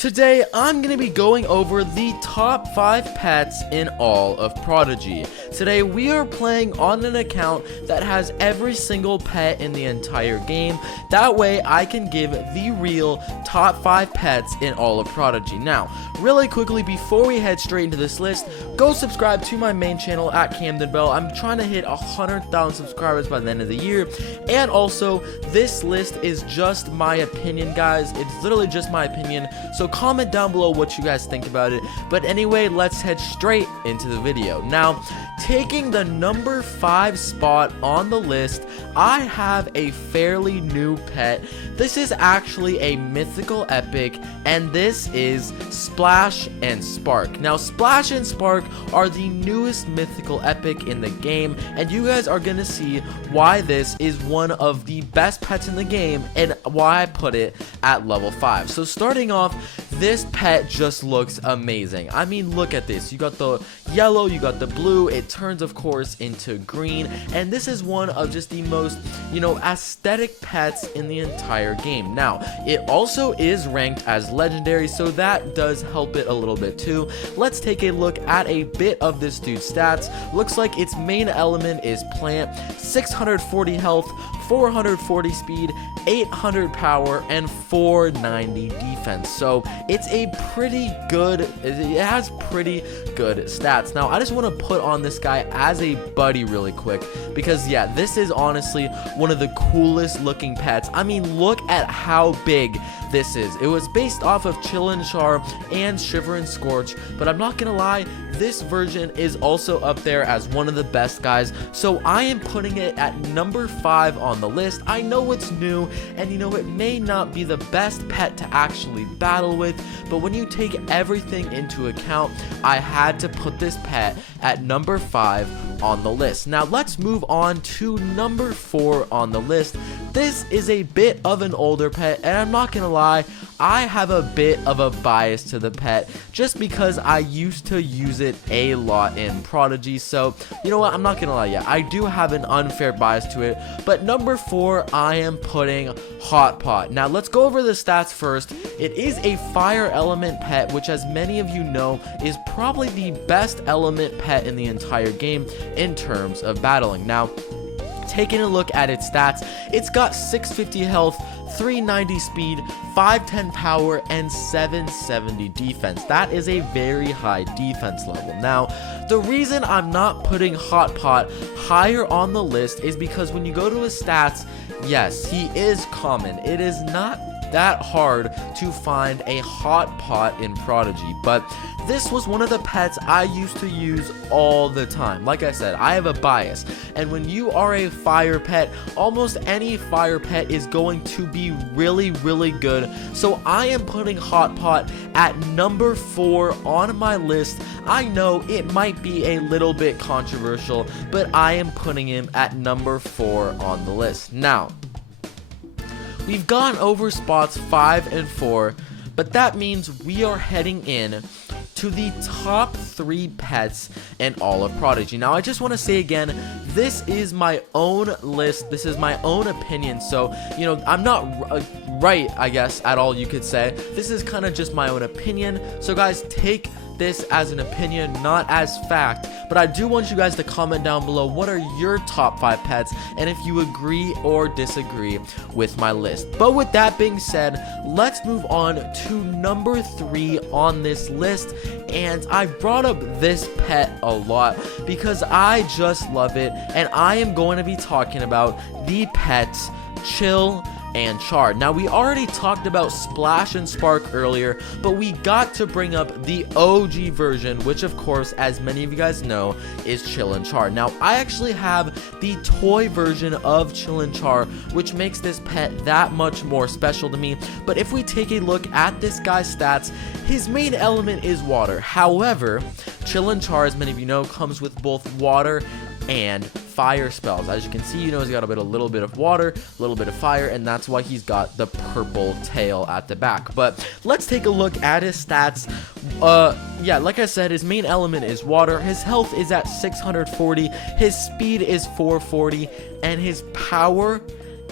Today, I'm going to be going over the top 5 pets in all of Prodigy. Today, we are playing on an account that has every single pet in the entire game. That way, I can give the real top 5 pets in all of Prodigy. Now, really quickly, before we head straight into this list, go subscribe to my main channel at Camden Bell. I'm trying to hit 100,000 subscribers by the end of the year. And also, this list is just my opinion, guys. It's literally just my opinion. So comment down below what you guys think about it. But anyway, let's head straight into the video. Now, taking the number 5 spot on the list, I have a fairly new pet. This is actually a mythical epic, and this is Splash and Spark. Now, Splash and Spark are the newest mythical epic in the game, and you guys are gonna see why this is one of the best pets in the game and why I put it at level 5. So starting off, this pet just looks amazing. I mean, look at this. You got the yellow, you got the blue, it turns of course into green, and this is one of just the most, aesthetic pets in the entire game. Now, it also is ranked as legendary, so that does help it a little bit too. Let's take a look at a bit of this dude's stats. Looks like its main element is plant, 640 health, 440 speed, 800 power, and 490 defense. So it's a pretty good, it has pretty good stats. Now, I just want to put on this guy as a buddy really quick because, yeah, this is honestly one of the coolest looking pets. I mean, look at how big this is. It was based off of Char and Shiver and Scorch, but I'm not gonna lie, this version is also up there as one of the best guys, so I am putting it at number 5 on the list. I know it's new, and it may not be the best pet to actually battle with, but when you take everything into account, I had to put this pet at number 5 on the list. Now let's move on to number 4 on the list. This is a bit of an older pet, and I'm not gonna lie, I have a bit of a bias to the pet just because I used to use it a lot in Prodigy. So you know what, I'm not gonna lie, yeah, I do have an unfair bias to it. But number 4, I am putting Hot Pot. Now let's go over the stats first. It is a fire element pet, which, as many of you know, is probably the best element pet in the entire game in terms of battling. Now, taking a look at its stats, it's got 650 health, 390 speed, 510 power, and 770 defense. That is a very high defense level. Now, the reason I'm not putting Hot Pot higher on the list is because when you go to his stats, yes, he is common. It is not that hard to find a Hot Pot in Prodigy, but this was one of the pets I used to use all the time. Like I said, I have a bias, and when you are a fire pet, almost any fire pet is going to be really, really good. So I am putting Hot Pot at number 4 on my list. I know it might be a little bit controversial, but I am putting him at number 4 on the list. Now, we've gone over spots 5 and 4, but that means we are heading in to the top 3 pets in all of Prodigy. Now, I just want to say again, this is my own list. This is my own opinion. So, I'm not right, I guess, at all, you could say. This is kind of just my own opinion. So, guys, take this as an opinion, not as fact. But I do want you guys to comment down below what are your top 5 pets and if you agree or disagree with my list. But with that being said, let's move on to number 3 on this list. And I brought up this pet a lot because I just love it, and I am going to be talking about the pets Chill and Char. Now, we already talked about Splash and Spark earlier, but we got to bring up the OG version, which of course, as many of you guys know, is Chill and Char. Now, I actually have the toy version of Chill and Char, which makes this pet that much more special to me. But if we take a look at this guy's stats, his main element is water. However, Chill and Char, as many of you know, comes with both water and fire spells. As you can see, he's got a little bit of water, a little bit of fire, and that's why he's got the purple tail at the back. But let's take a look at his stats. Yeah, like I said, his main element is water. His health is at 640, his speed is 440, and his power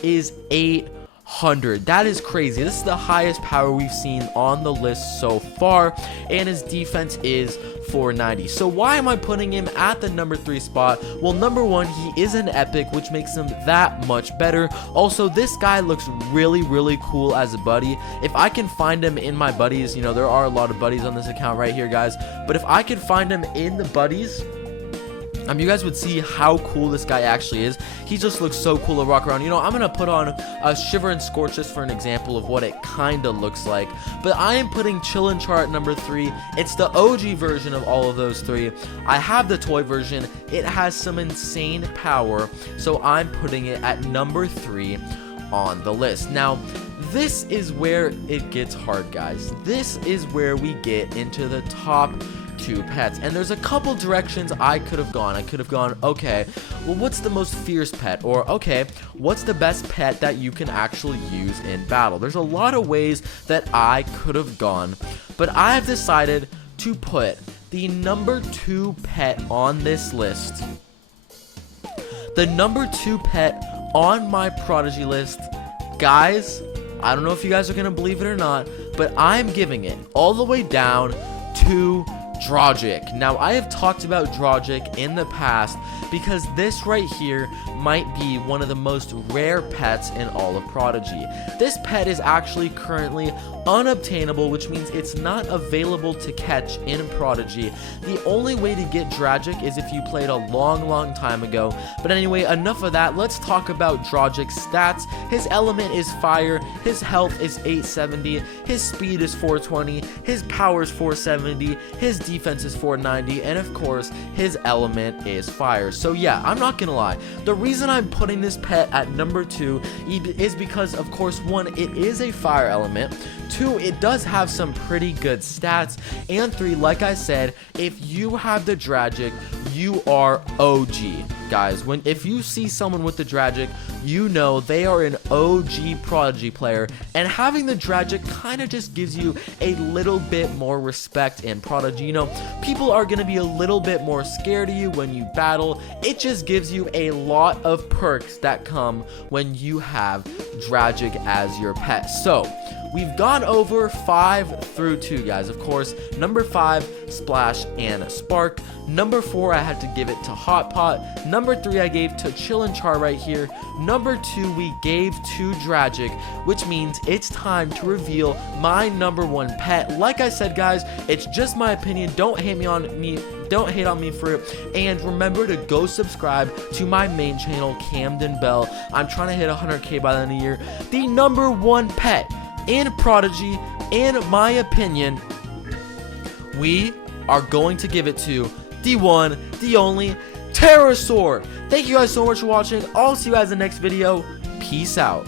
is 800. 400. That is crazy. This is the highest power we've seen on the list so far, and his defense is 490. So why am I putting him at the number 3 spot? Well, number 1, he is an epic, which makes him that much better. Also, this guy looks really cool as a buddy. If I can find him in my buddies, you know, there are a lot of buddies on this account right here, guys, but if I could find him in the buddies, you guys would see how cool this guy actually is. He just looks so cool to rock around. You know, I'm gonna put on a Shiver and Scorch just for an example of what it kinda looks like. But I am putting Chill and Char at number 3. It's the OG version of all of those 3. I have the toy version. It has some insane power, so I'm putting it at number 3 on the list. Now, this is where it gets hard, guys. This is where we get into the top 2 pets, and there's a couple directions I could have gone. I could have gone, okay, well, what's the most fierce pet? Or, okay, what's the best pet that you can actually use in battle? There's a lot of ways that I could have gone, but I've decided to put the number 2 pet on this list. The number 2 pet on my Prodigy list, guys, I don't know if you guys are gonna believe it or not, but I'm giving it all the way down to Dragic. Now, I have talked about Dragic in the past because this right here might be one of the most rare pets in all of Prodigy. This pet is actually currently unobtainable, which means it's not available to catch in Prodigy. The only way to get Dragic is if you played a long time ago. But anyway, enough of that. Let's talk about Dragic's stats. His element is fire, his health is 870, his speed is 420, his power is 470, his defense is 490, and of course, his element is fire. So yeah, I'm not gonna lie. The reason I'm putting this pet at number 2 is because, of course, 1, it is a fire element, 2, it does have some pretty good stats, and 3, like I said, if you have the Dragic, you are OG. Guys, if you see someone with the Dragic, you know they are an OG Prodigy player, and having the Dragic kind of just gives you a little bit more respect in Prodigy. You know, people are going to be a little bit more scared of you when you battle. It just gives you a lot of perks that come when you have Dragic as your pet. So, we've gone over 5 through 2, guys. Of course, number 5, Splash and Spark. Number 4, I had to give it to Hot Pot. Number 3, I gave to Chill and Char right here. Number 2, we gave to Dragic, which means it's time to reveal my number 1 pet. Like I said, guys, it's just my opinion. Don't hate on me for it, and remember to go subscribe to my main channel, Camden Bell. I'm trying to hit 100K by the end of the year. The number 1 pet in Prodigy, in my opinion, we are going to give it to the one, the only Pterosaur. Thank you guys so much for watching. I'll see you guys in the next video. Peace out.